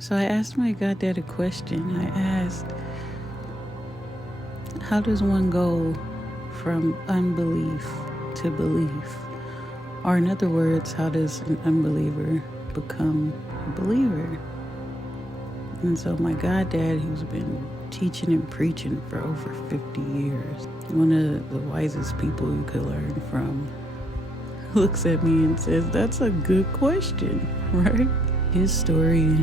So I asked my goddad a question. I asked, how does one go from unbelief to belief? Or in other words, how does an unbeliever become a believer? And so my goddad, who's been teaching and preaching for over 50 years, one of the wisest people you could learn from, looks at me and says, that's a good question, right? His story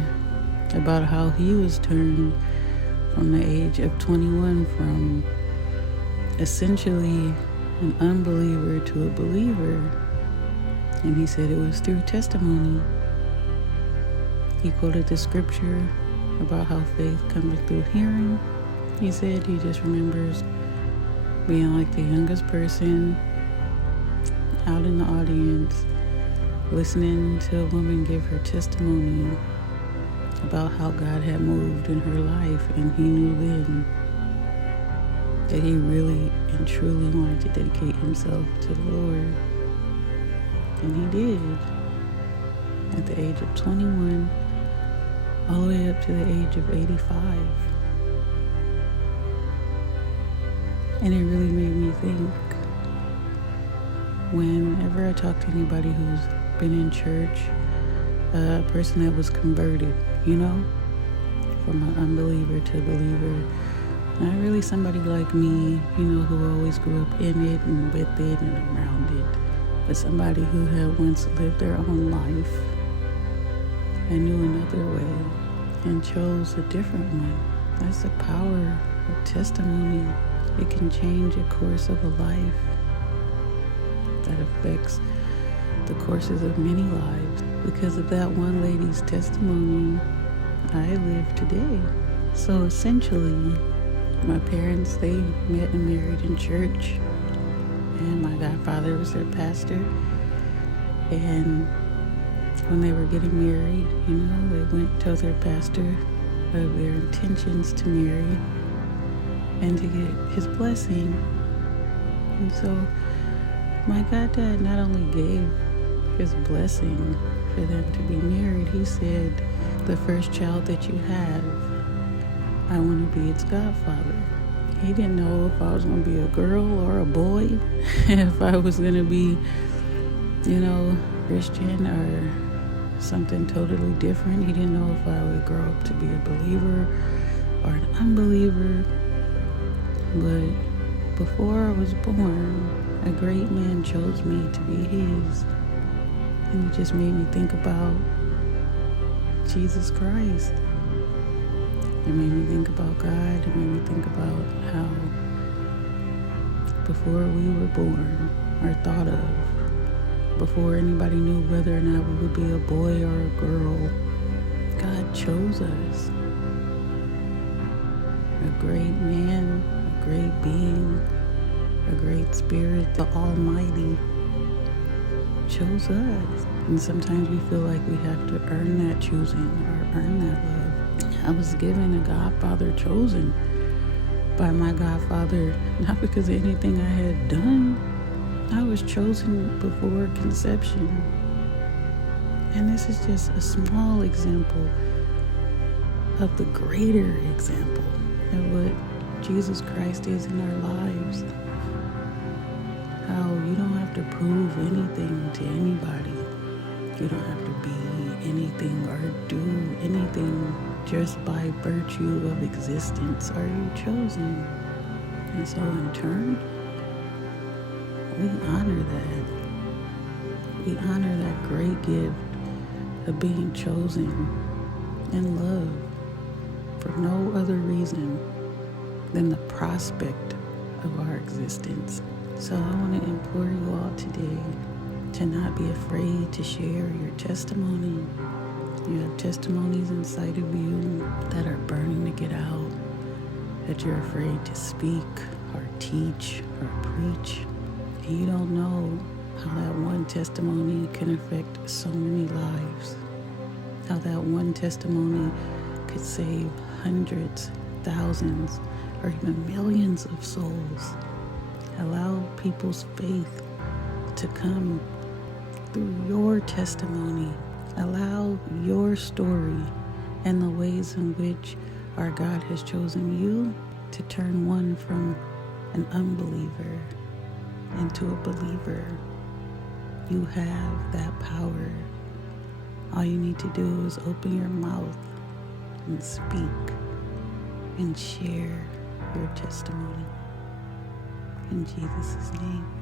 about how he was turned from the age of 21 from essentially an unbeliever to a believer. And he said it was through testimony. He quoted the scripture about how faith comes through hearing. He said he just remembers being like the youngest person out in the audience, listening to a woman give her testimony about how God had moved in her life, and he knew then that he really and truly wanted to dedicate himself to the Lord. And he did. At the age of 21, all the way up to the age of 85. And it really made me think, whenever I talk to anybody who's been in church, a person that was converted, from an unbeliever to a believer, not really somebody like me, who always grew up in it and with it and around it, but somebody who had once lived their own life and knew another way and chose a different one. That's the power of testimony. It can change the course of a life that affects the courses of many lives. Because of that one lady's testimony, I live today. So essentially, my parents, they met and married in church, and my godfather was their pastor. And when they were getting married, they went to their pastor of their intentions to marry and to get his blessing. And so my goddad not only gave his blessing for them to be married, he said, the first child that you have, I want to be its godfather. He didn't know if I was going to be a girl or a boy, if I was going to be, Christian or something totally different. He didn't know if I would grow up to be a believer or an unbeliever. But before I was born, a great man chose me to be his. And it just made me think about Jesus Christ. It made me think about God. It made me think about how before we were born or thought of, before anybody knew whether or not we would be a boy or a girl, God chose us. A great man, a great being, a great spirit, the Almighty chose us. And sometimes we feel like we have to earn that choosing or earn that love. I was given a godfather chosen by my godfather, not because of anything I had done. I was chosen before conception. And this is just a small example of the greater example of what Jesus Christ is in our lives. How you don't have to prove anything to anybody. You don't have to be anything or do anything. Just by virtue of existence are you chosen. And so in turn, we honor that. We honor that great gift of being chosen and loved for no other reason than the prospect of our existence. So I want to implore you all today to not be afraid to share your testimony. You have testimonies inside of you that are burning to get out, that you're afraid to speak or teach or preach. And you don't know how that one testimony can affect so many lives. How that one testimony could save hundreds, thousands, or even millions of souls. Allow people's faith to come through your testimony. Allow your story and the ways in which our God has chosen you to turn one from an unbeliever into a believer. You have that power. All you need to do is open your mouth and speak and share your testimony. In Jesus' name.